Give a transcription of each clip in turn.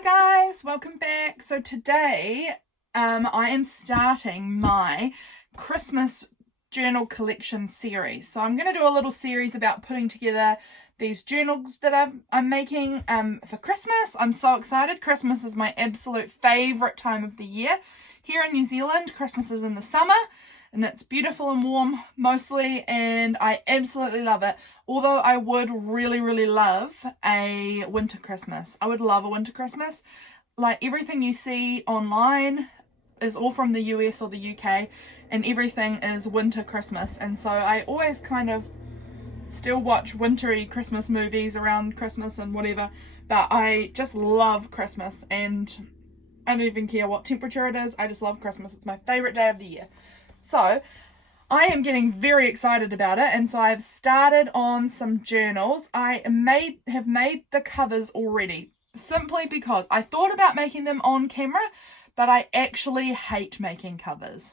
Hi guys, welcome back. So today I am starting my Christmas journal collection series. So I'm going to do a little series about putting together these journals that I'm making for Christmas. I'm so excited. Christmas is my absolute favourite time of the year. Here in New Zealand, Christmas is in the summer and it's beautiful and warm mostly, and I absolutely love it. Although I would really love a winter Christmas. I would love a winter Christmas. Like, everything you see online is all from the US or the UK, and everything is winter Christmas. And so I always kind of still watch wintry Christmas movies around Christmas and whatever. But I just love Christmas, and I don't even care what temperature it is. I just love Christmas. It's my favourite day of the year. So I am getting very excited about it, and so I've started on some journals. I have made the covers already, simply because I thought about making them on camera, but I actually hate making covers.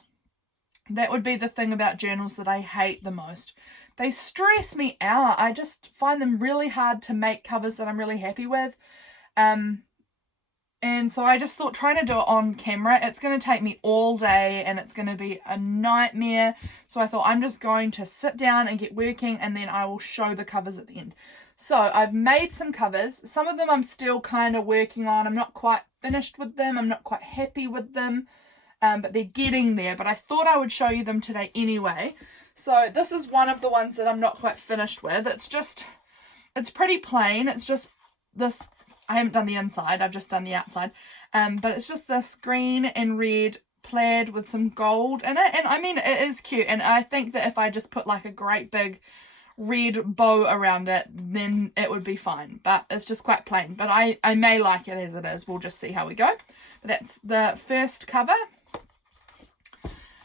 That would be the thing about journals that I hate the most. They stress me out. I just find them really hard to make covers that I'm really happy with. And so I just thought, trying to do it on camera, it's going to take me all day and it's going to be a nightmare. So I thought, I'm just going to sit down and get working, and then I will show the covers at the end. So I've made some covers. Some of them I'm still kind of working on. I'm not quite finished with them. I'm not quite happy with them, but they're getting there. But I thought I would show you them today anyway. So this is one of the ones that I'm not quite finished with. It's pretty plain. It's just this. I haven't done the inside, I've just done the outside. But it's just this green and red plaid with some gold in it. And I mean, it is cute. And I think that if I just put like a great big red bow around it, then it would be fine. But it's just quite plain. But I may like it as it is. We'll just see how we go. But that's the first cover.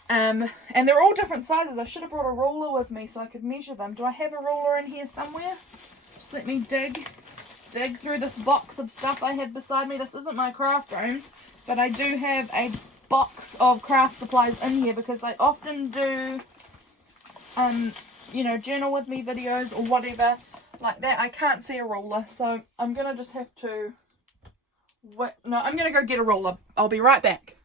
And they're all different sizes. I should have brought a ruler with me so I could measure them. Do I have a ruler in here somewhere? Just let me dig through this box of stuff I have beside me. This isn't my craft room, but I do have a box of craft supplies in here because I often do, journal with me videos or whatever like that. I can't see a ruler, so I'm going to just have to, I'm going to go get a ruler. I'll be right back.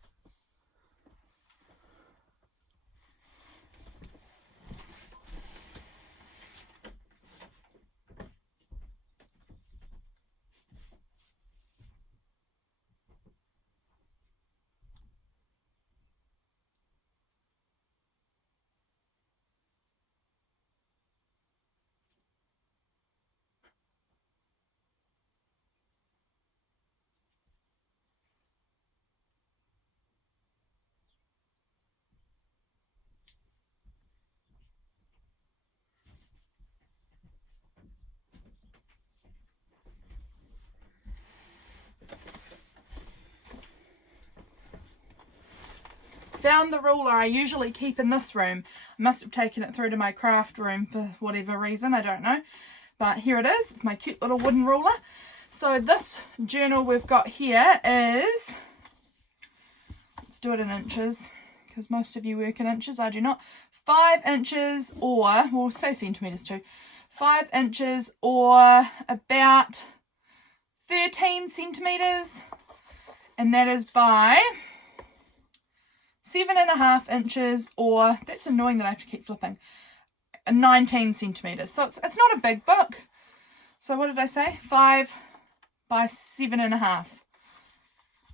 Found the ruler I usually keep in this room. I must have taken it through to my craft room for whatever reason, I don't know. But here it is, it's my cute little wooden ruler. So this journal we've got here is, let's do it in inches, because most of you work in inches, I do not. 5 inches, or, we'll say centimetres too. 5 inches or about 13 centimetres. And that is by 7.5 inches, or, that's annoying that I have to keep flipping, 19 centimetres. So it's not a big book. So what did I say? 5 by 7.5.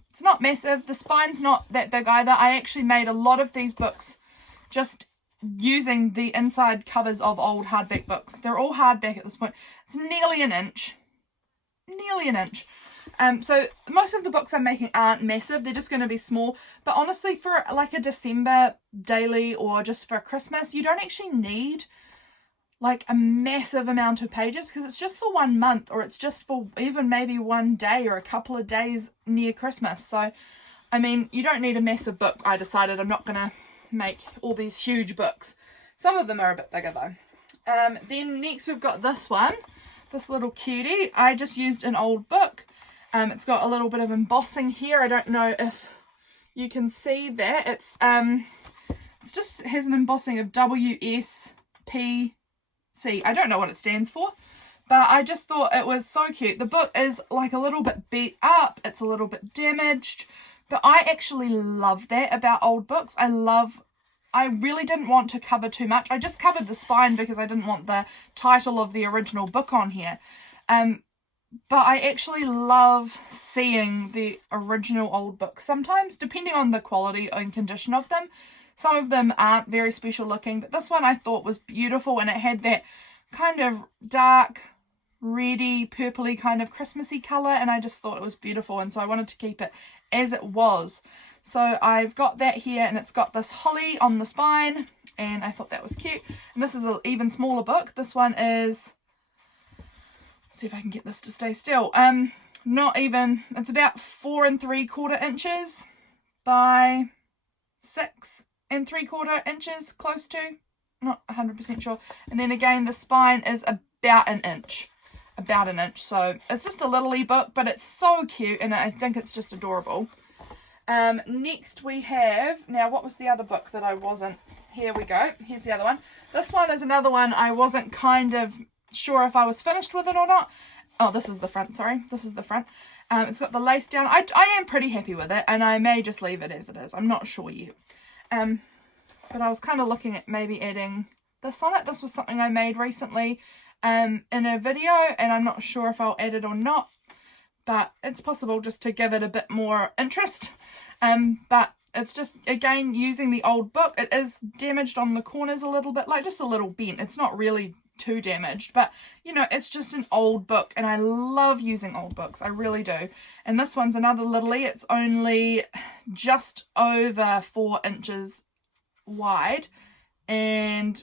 It's not massive. The spine's not that big either. I actually made a lot of these books just using the inside covers of old hardback books. They're all hardback at this point. It's nearly an inch. Nearly an inch. So most of the books I'm making aren't massive. They're just going to be small. But honestly, for like a December daily or just for Christmas, you don't actually need like a massive amount of pages, because it's just for 1 month, or it's just for even maybe one day or a couple of days near Christmas. So, I mean, you don't need a massive book. I decided I'm not going to make all these huge books. Some of them are a bit bigger though. Then next we've got this one, this little cutie. I just used an old book. It's got a little bit of embossing here. I don't know if you can see that. It's just has an embossing of WSPC. I don't know what it stands for, But I just thought it was so cute. The book is like a little bit beat up. It's a little bit damaged. But I actually love that about old books. I really didn't want to cover too much. I just covered the spine because I didn't want the title of the original book on here. But I actually love seeing the original old books. Sometimes, depending on the quality and condition of them, some of them aren't very special looking. But this one I thought was beautiful, and it had that kind of dark, reddy, purpley kind of Christmassy colour, and I just thought it was beautiful, and so I wanted to keep it as it was. So I've got that here, and it's got this holly on the spine, and I thought that was cute. And this is an even smaller book. This one is, let's see if I can get this to stay still. Not even, it's about 4 3/4 inches by 6 3/4 inches, close to, not 100% sure. And then again, the spine is about an inch. So it's just a little book, but it's so cute, and I think it's just adorable. Next we have, now what was the other book that I wasn't, here we go, here's the other one. This one is another one I wasn't kind of sure if I was finished with it or not. Oh, this is the front, sorry, this is the front. It's got the lace down. I am pretty happy with it, and I may just leave it as it is. I'm not sure yet. But I was kind of looking at maybe adding this on it. This was something I made recently in a video, and I'm not sure if I'll add it or not, but it's possible just to give it a bit more interest. But it's just, again, using the old book. It is damaged on the corners a little bit, like just a little bent. It's not really too damaged, but you know, it's just an old book, and I love using old books. I really do. And this one's another littly. It's only just over 4 inches wide and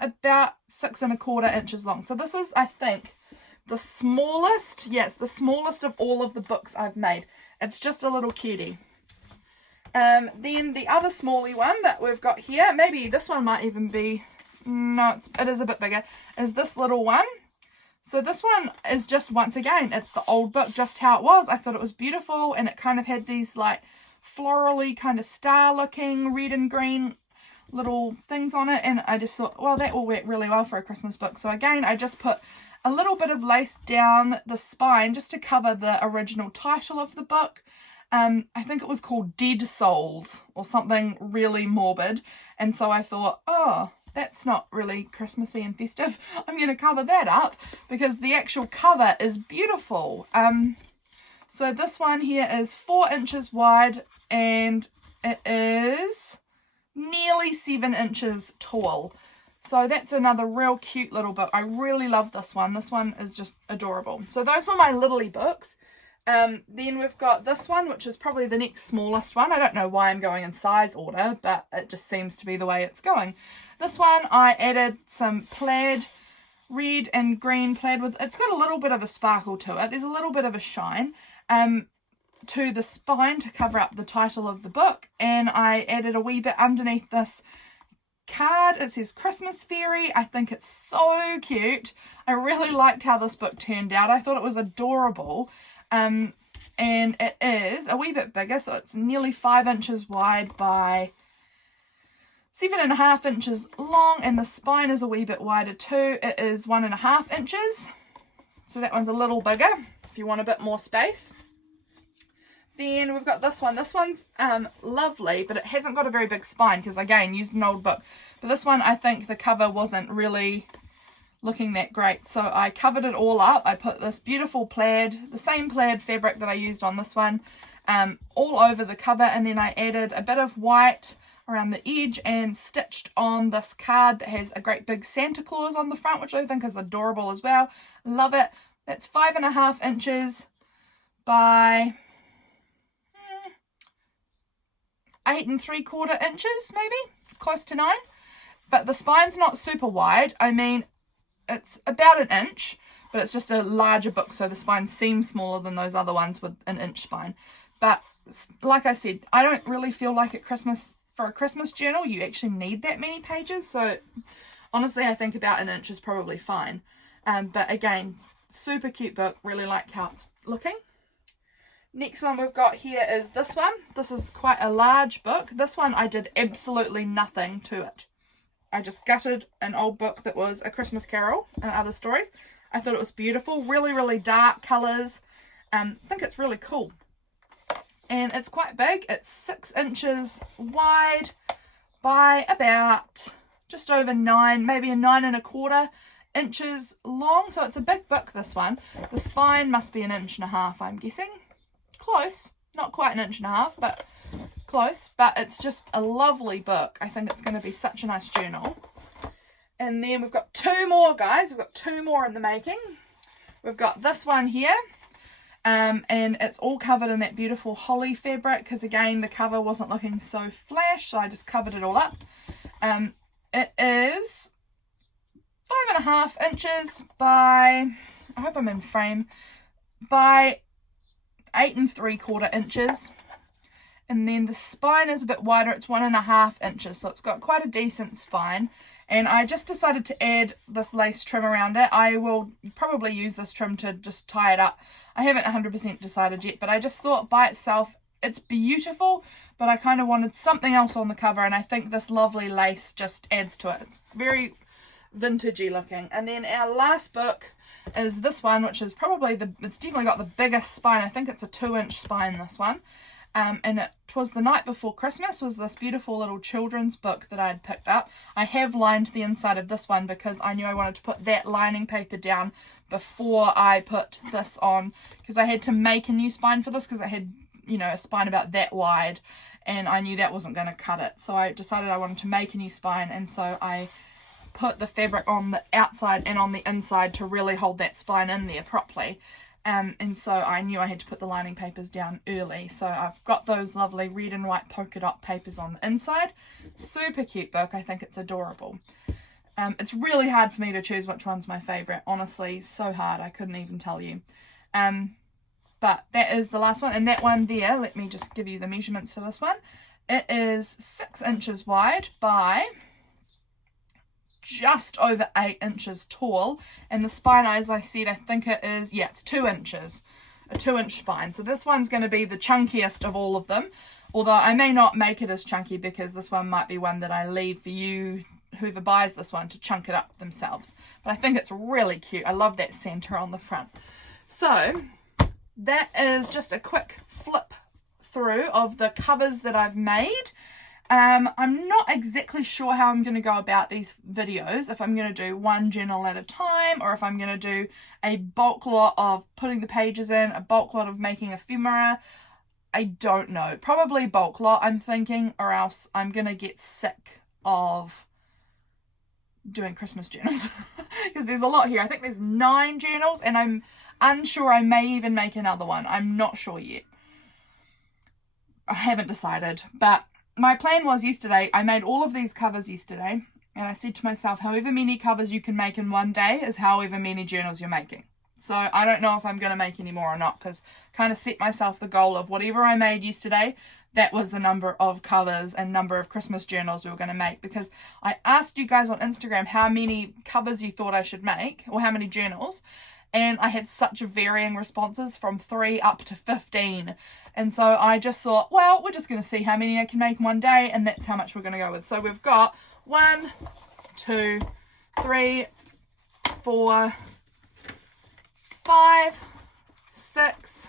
about 6 1/4 inches long. So this is, I think, the smallest. Yeah, it's the smallest of all of the books I've made. It's just a little cutie. Then the other smally one that we've got here, maybe this one might even be, no, it is a bit bigger, is this little one. So this one is just, once again, it's the old book, just how it was. I thought it was beautiful, and it kind of had these like florally kind of star looking red and green little things on it, and I just thought, well, that will work really well for a Christmas book. So again, I just put a little bit of lace down the spine just to cover the original title of the book. I think it was called Dead Souls or something really morbid, and so I thought, oh, that's not really Christmassy and festive. I'm going to cover that up because the actual cover is beautiful. So this one here is 4 inches wide, and it is nearly 7 inches tall. So that's another real cute little book. I really love this one. This one is just adorable. So those were my littly books. Then we've got this one, which is probably the next smallest one. I don't know why I'm going in size order, but it just seems to be the way it's going. This one, I added some plaid, red and green plaid with, it's got a little bit of a sparkle to it. There's a little bit of a shine to the spine to cover up the title of the book. And I added a wee bit underneath this card. It says Christmas Fairy. I think it's so cute. I really liked how this book turned out. I thought it was adorable. And it is a wee bit bigger, so it's nearly 5 inches wide by 7.5 inches long, and the spine is a wee bit wider too. It is 1.5 inches, so that one's a little bigger if you want a bit more space. Then we've got this one. This one's lovely, but it hasn't got a very big spine because, again, used an old book. But this one, I think the cover wasn't really looking that great, so I covered it all up. I put this beautiful plaid, the same plaid fabric that I used on this one, all over the cover, and then I added a bit of white around the edge and stitched on this card that has a great big Santa Claus on the front, which I think is adorable as well. Love it. That's 5.5 inches by 8 3/4 inches, maybe close to 9. But the spine's not super wide. I mean, it's about an inch, but it's just a larger book, so the spine seems smaller than those other ones with an inch spine. But like I said, I don't really feel like at Christmas, for a Christmas journal, you actually need that many pages. So honestly, I think about an inch is probably fine. But again, super cute book. Really like how it's looking. Next one we've got here is this one. This is quite a large book. This one I did absolutely nothing to it. I just gutted an old book that was A Christmas Carol and Other Stories. I thought it was beautiful, really, really dark colours. I think it's really cool. And it's quite big. It's 6 inches wide by about just over 9, maybe a 9.25 inches long. So it's a big book, this one. The spine must be 1.5 inches, I'm guessing. Close. Not quite 1.5 inches, but close. But it's just a lovely book. I think it's going to be such a nice journal. And then we've got 2 more, guys. We've got 2 more in the making. We've got this one here. And it's all covered in that beautiful holly fabric, because again the cover wasn't looking so flash, so I just covered it all up. It is 5.5 inches by, I hope I'm in frame, by 8.75 inches. And then the spine is a bit wider, it's 1.5 inches, so it's got quite a decent spine. And I just decided to add this lace trim around it. I will probably use this trim to just tie it up. I haven't 100% decided yet, but I just thought by itself it's beautiful, but I kind of wanted something else on the cover, and I think this lovely lace just adds to it. It's very vintagey looking. And then our last book is this one, which is probably it's definitely got the biggest spine. I think it's a 2-inch spine, this one. And it was The Night Before Christmas, was this beautiful little children's book that I had picked up. I have lined the inside of this one because I knew I wanted to put that lining paper down before I put this on, because I had to make a new spine for this, because it had, you know, a spine about that wide, and I knew that wasn't going to cut it. So I decided I wanted to make a new spine, and so I put the fabric on the outside and on the inside to really hold that spine in there properly. And so I knew I had to put the lining papers down early. So I've got those lovely red and white polka dot papers on the inside. Super cute book. I think it's adorable. It's really hard for me to choose which one's my favourite. Honestly, so hard. I couldn't even tell you. But that is the last one. And that one there, let me just give you the measurements for this one. It is 6 inches wide by just over 8 inches tall, and the spine, as I said, I think it is, yeah, it's 2 inches, a 2-inch spine. So this one's going to be the chunkiest of all of them, although I may not make it as chunky, because this one might be one that I leave for you, whoever buys this one, to chunk it up themselves. But I think it's really cute. I love that center on the front. So that is just a quick flip through of the covers that I've made. I'm not exactly sure how I'm going to go about these videos, if I'm going to do one journal at a time, or if I'm going to do a bulk lot of putting the pages in, a bulk lot of making ephemera. I don't know. Probably bulk lot, I'm thinking, or else I'm going to get sick of doing Christmas journals. Because there's a lot here. I think there's 9 journals, and I'm unsure I may even make another one. I'm not sure yet. I haven't decided, but my plan was yesterday, I made all of these covers yesterday, and I said to myself, however many covers you can make in one day is however many journals you're making. So I don't know if I'm going to make any more or not, because I kind of set myself the goal of whatever I made yesterday, that was the number of covers and number of Christmas journals we were going to make. Because I asked you guys on Instagram how many covers you thought I should make, or how many journals, and I had such varying responses, from 3 up to 15. And so I just thought, well, we're just going to see how many I can make in one day, and that's how much we're going to go with. So we've got 1, 2, 3, 4, 5, 6,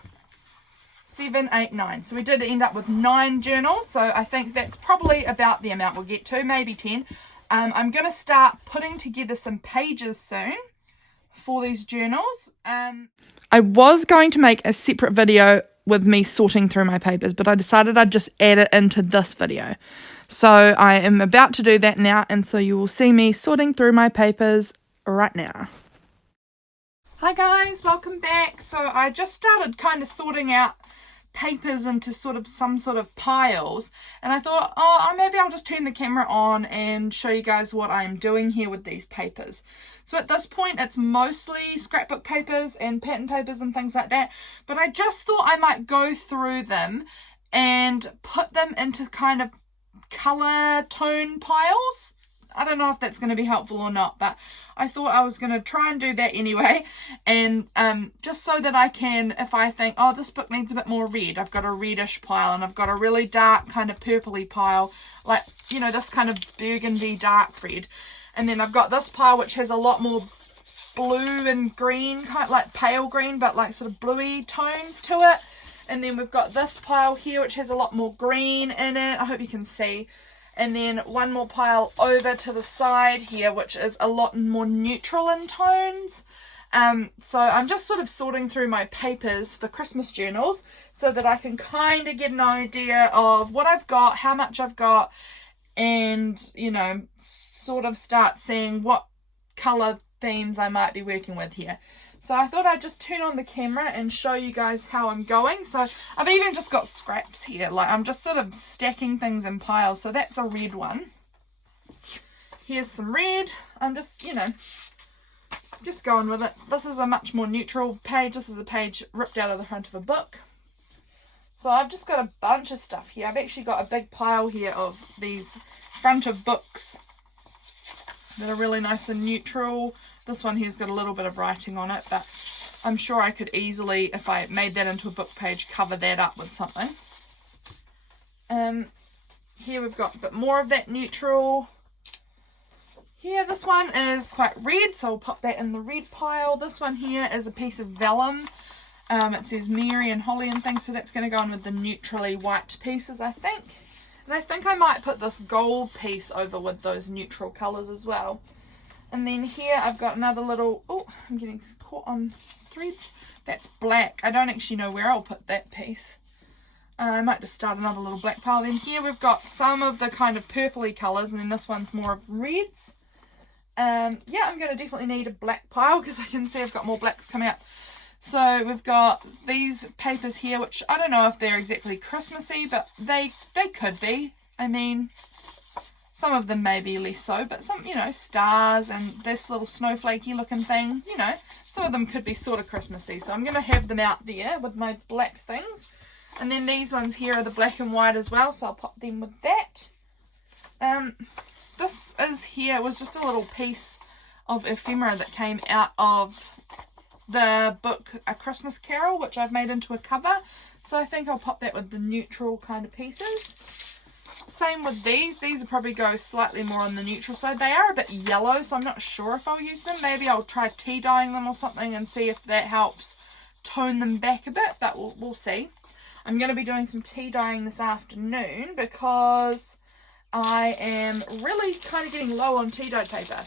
7, 8, 9. So we did end up with 9 journals. So I think that's probably about the amount we'll get to, maybe 10. I'm going to start putting together some pages soon for these journals. I was going to make a separate video with me sorting through my papers, but I decided I'd just add it into this video. So I am about to do that now, and so you will see me sorting through my papers right now. Hi guys, welcome back. So I just started kind of sorting out papers into some sort of piles, and I thought, oh, maybe I'll just turn the camera on and show you guys what I'm doing here with these papers. So at this point it's mostly scrapbook papers and pattern papers and things like that, but I just thought I might go through them and put them into kind of colour tone piles. I don't know if that's going to be helpful or not, but I thought I was going to try and do that anyway. And just so that I can, if I think, oh, this book needs a bit more red, I've got a reddish pile, and I've got a really dark kind of purpley pile, like, you know, this kind of burgundy dark red. And then I've got this pile which has a lot more blue and green, kind of like pale green, but like sort of bluey tones to it. And then we've got this pile here which has a lot more green in it. I hope you can see. And then one more pile over to the side here which is a lot more neutral in tones. So I'm just sort of sorting through my papers for Christmas journals so that I can kind of get an idea of what I've got, how much I've got, and, you know, sort of start seeing what colour themes I might be working with here. So I thought I'd just turn on the camera and show you guys how I'm going. So I've even just got scraps here. Like, I'm just sort of stacking things in piles. So that's a red one. Here's some red. I'm just, you know, just going with it. This is a much more neutral page. This is a page ripped out of the front of a book. So I've just got a bunch of stuff here. I've actually got a big pile here of these front of books that are really nice and neutral. This one here's got a little bit of writing on it, but I'm sure I could easily, if I made that into a book page, cover that up with something. Here we've got a bit more of that neutral. Here, this one is quite red, so I'll pop that in the red pile. This one here is a piece of vellum. It says Mary and Holly and things, so that's going to go in with the neutrally white pieces, I think. And I think I might put this gold piece over with those neutral colours as well. And then here I've got another little, oh, I'm getting caught on threads. That's black. I don't actually know where I'll put that piece. I might just start another little black pile. Then here we've got some of the kind of purpley colours, and then this one's more of reds. Yeah, I'm going to definitely need a black pile because I can see I've got more blacks coming up. So we've got these papers here, which I don't know if they're exactly Christmassy, but they could be. I mean, some of them may be less so, but some, you know, stars and this little snowflakey looking thing, you know, some of them could be sort of Christmassy. So I'm going to have them out there with my black things. And then these ones here are the black and white as well, so I'll pop them with that. This is here, it was just a little piece of ephemera that came out of the book A Christmas Carol, which I've made into a cover. So I think I'll pop that with the neutral kind of pieces. Same with these. These will probably go slightly more on the neutral side. They are a bit yellow, so I'm not sure if I'll use them. Maybe I'll try tea dyeing them or something and see if that helps tone them back a bit, but we'll see. I'm going to be doing some tea dyeing this afternoon because I am really kind of getting low on tea dyed paper.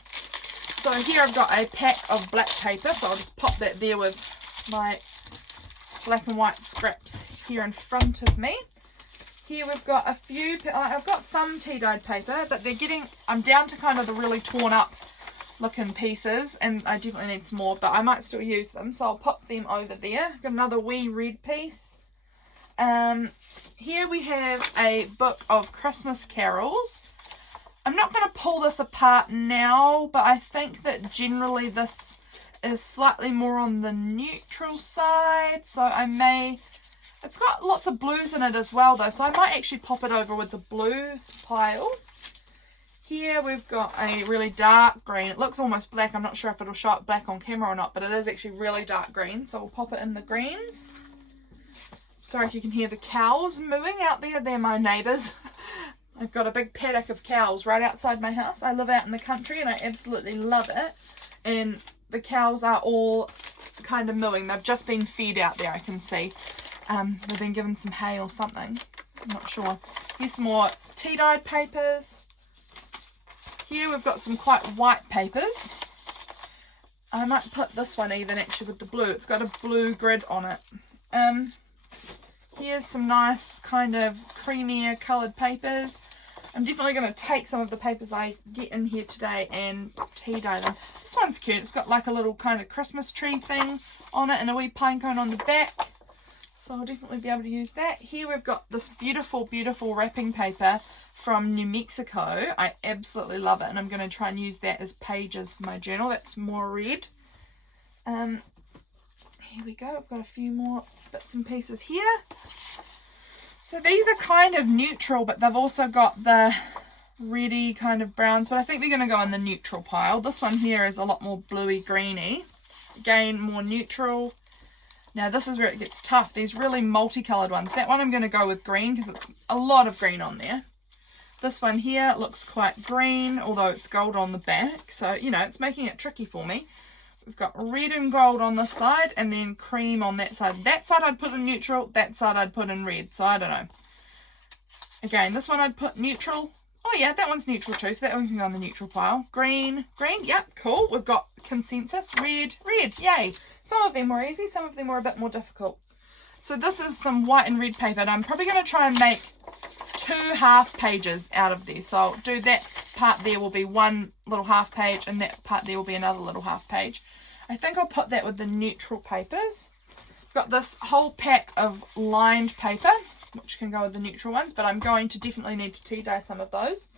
So here I've got a pack of black paper, so I'll just pop that there with my black and white scraps here in front of me. Here we've got a few, I've got some tea dyed paper, but they're getting, I'm down to kind of the really torn up looking pieces, and I definitely need some more, but I might still use them, so I'll pop them over there. Got another wee red piece. Here we have a book of Christmas carols. I'm not going to pull this apart now, but I think that generally this is slightly more on the neutral side, so I may, it's got lots of blues in it as well though, so I might actually pop it over with the blues pile. Here we've got a really dark green. It looks almost black. I'm not sure if it'll show up black on camera or not, but it is actually really dark green, so we'll pop it in the greens. Sorry if you can hear the cows mooing out there. They're my neighbours. I've got a big paddock of cows right outside my house. I live out in the country and I absolutely love it. And the cows are all kind of mooing. They've just been fed out there, I can see. They've been given some hay or something. I'm not sure. Here's some more tea dyed papers. Here we've got some quite white papers. I might put this one even actually with the blue. It's got a blue grid on it. Here's some nice kind of creamier coloured papers. I'm definitely going to take some of the papers I get in here today and tea dye them. This one's cute. It's got like a little kind of Christmas tree thing on it and a wee pine cone on the back. So I'll definitely be able to use that. Here we've got this beautiful, beautiful wrapping paper from New Mexico. I absolutely love it and I'm going to try and use that as pages for my journal. That's more red. Here we go. I've got a few more bits and pieces here. So these are kind of neutral, but they've also got the reddy kind of browns, but I think they're going to go in the neutral pile. This one here is a lot more bluey greeny. Again, more neutral. Now this is where it gets tough. These really multicoloured ones. That one I'm going to go with green because it's a lot of green on there. This one here looks quite green, although it's gold on the back. So, you know, it's making it tricky for me. We've got red and gold on this side and then cream on that side. That side I'd put in neutral, that side I'd put in red. So I don't know. Again, this one I'd put neutral. Oh yeah, that one's neutral too, so that one can go in the neutral pile. Green, yep, cool. We've got consensus. Red, yay. Some of them were easy, some of them were a bit more difficult. So this is some white and red paper, and I'm probably going to try and make 2 half pages out of these. So I'll do that part there will be one little half page, and that part there will be another little half page. I think I'll put that with the neutral papers. I've got this whole pack of lined paper, which can go with the neutral ones, but I'm going to definitely need to tea dye some of those.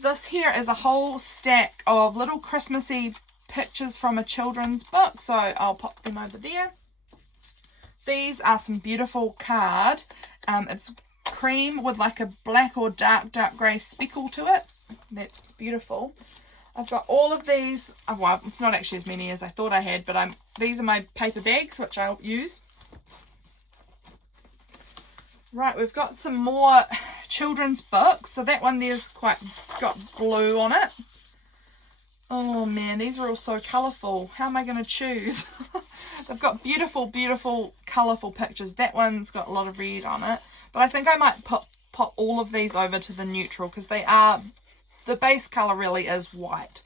This here is a whole stack of little Christmassy pictures from a children's book, so I'll pop them over there. These are some beautiful card. It's cream with like a black or dark grey speckle to it. That's beautiful. I've got all of these. Well, it's not actually as many as I thought I had, but these are my paper bags, which I'll use. Right, we've got some more children's books. So that one there's got blue on it. Oh man, these are all so colourful. How am I going to choose? They've got beautiful, beautiful, colourful pictures. That one's got a lot of red on it. But I think I might pop all of these over to the neutral because the base colour really is white.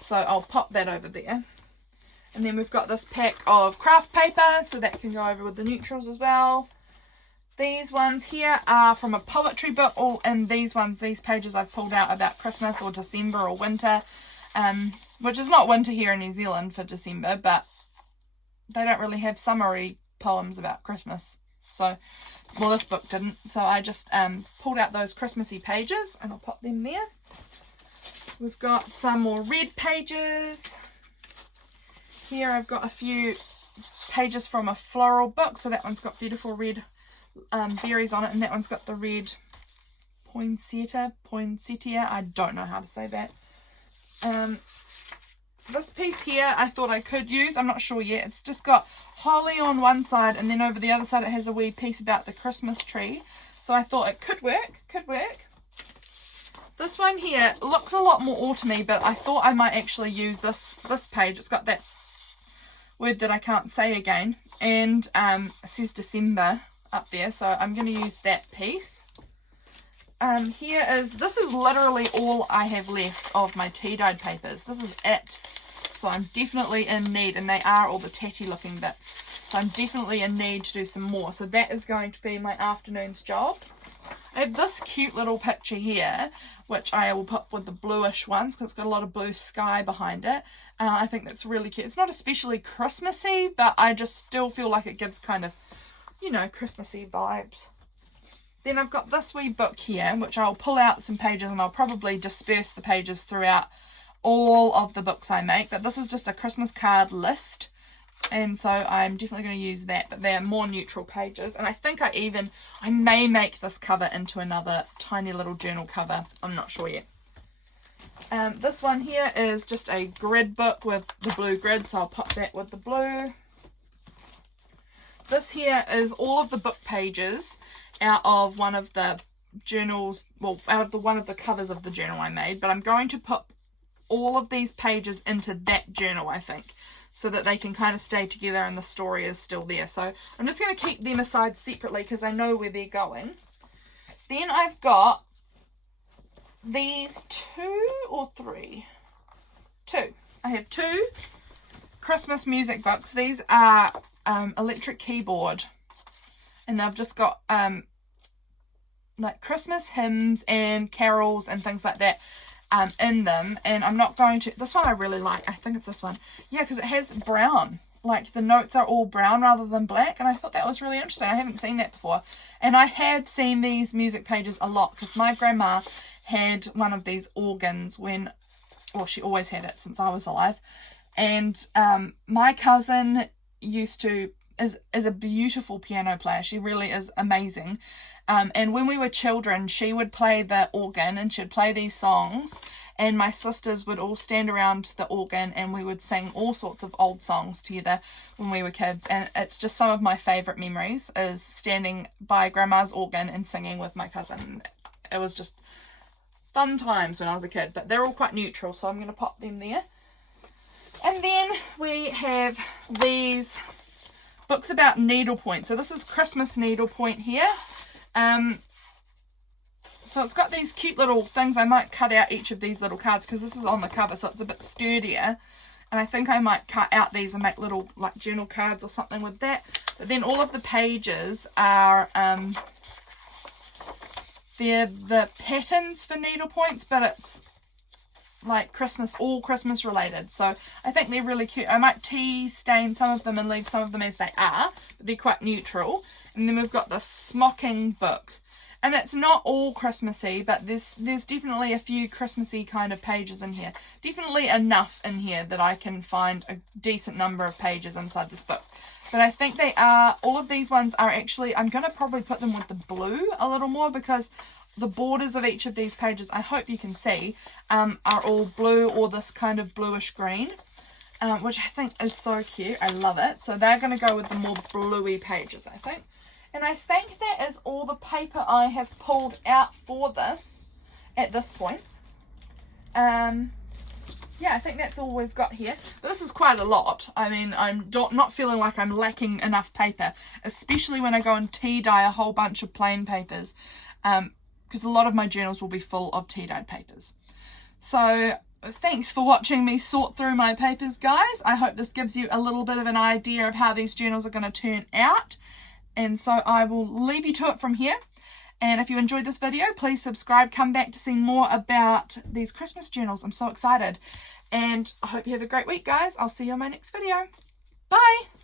So I'll pop that over there. And then we've got this pack of craft paper, so that can go over with the neutrals as well. These ones here are from a poetry book, and these pages I've pulled out about Christmas or December or winter, which is not winter here in New Zealand for December, but they don't really have summery poems about Christmas. So, well, this book didn't, so I just pulled out those Christmassy pages and I'll pop them there. We've got some more red pages. Here I've got a few pages from a floral book, so that one's got beautiful red berries on it, and that one's got the red poinsettia. I don't know how to say that. This piece here I thought I could use. I'm not sure yet. It's just got holly on one side, and then over the other side it has a wee piece about the Christmas tree. So I thought it could work. This one here looks a lot more autumny, but I thought I might actually use this page. It's got that word that I can't say again, and it says December up there, so I'm going to use that piece. This is literally all I have left of my tea dyed papers. This is it. So I'm definitely in need, and they are all the tatty looking bits. So I'm definitely in need to do some more. So that is going to be my afternoon's job. I have this cute little picture here, which I will put with the bluish ones because it's got a lot of blue sky behind it. I think that's really cute. It's not especially Christmassy, but I just still feel like it gives kind of, you know, Christmassy vibes. Then I've got this wee book here, which I'll pull out some pages and I'll probably disperse the pages throughout all of the books I make. But this is just a Christmas card list, and so I'm definitely going to use that. But they're more neutral pages, and I think I may make this cover into another tiny little journal cover. I'm not sure yet. This one here is just a grid book with the blue grid, so I'll pop that with the blue. This here is all of the book pages out of one of the journals, well, out of one of the covers of the journal I made, but I'm going to put all of these pages into that journal, I think, so that they can kind of stay together and the story is still there. So I'm just going to keep them aside separately because I know where they're going. Then I've got these two. I have two Christmas music books. These are electric keyboard, and they've just got like Christmas hymns and carols and things like that in them. And I'm not going to, this one I really like, I think it's this one, yeah, because it has brown, like the notes are all brown rather than black, and I thought that was really interesting. I haven't seen that before, and I have seen these music pages a lot because my grandma had one of these organs she always had it since I was alive, and my cousin used to, is a beautiful piano player. She really is amazing. And when we were children, she would play the organ and she'd play these songs, and my sisters would all stand around the organ and we would sing all sorts of old songs together when we were kids. And it's just some of my favourite memories is standing by Grandma's organ and singing with my cousin. It was just fun times when I was a kid, but they're all quite neutral, so I'm going to pop them there. And then we have these books about needlepoint. So this is Christmas needlepoint here. So it's got these cute little things. I might cut out each of these little cards because this is on the cover, so it's a bit sturdier. And I think I might cut out these and make little like journal cards or something with that. But then all of the pages are they're the patterns for needlepoints, but it's like Christmas, all Christmas related. So I think they're really cute. I might tea stain some of them and leave some of them as they are, but they're quite neutral. And then we've got the smocking book, and it's not all Christmassy, but there's definitely a few Christmassy kind of pages in here. Definitely enough in here that I can find a decent number of pages inside this book. But I think they are, all of these ones are actually, I'm going to probably put them with the blue a little more, because the borders of each of these pages, I hope you can see, are all blue or this kind of bluish green, which I think is so cute. I love it. So they're going to go with the more bluey pages, I think. And I think that is all the paper I have pulled out for this at this point. Yeah, I think that's all we've got here. But this is quite a lot. I mean, I'm not feeling like I'm lacking enough paper, especially when I go and tea dye a whole bunch of plain papers, because a lot of my journals will be full of tea dyed papers. So thanks for watching me sort through my papers, guys. I hope this gives you a little bit of an idea of how these journals are going to turn out. And so I will leave you to it from here. And if you enjoyed this video, please subscribe. Come back to see more about these Christmas journals. I'm so excited. And I hope you have a great week, guys. I'll see you on my next video. Bye!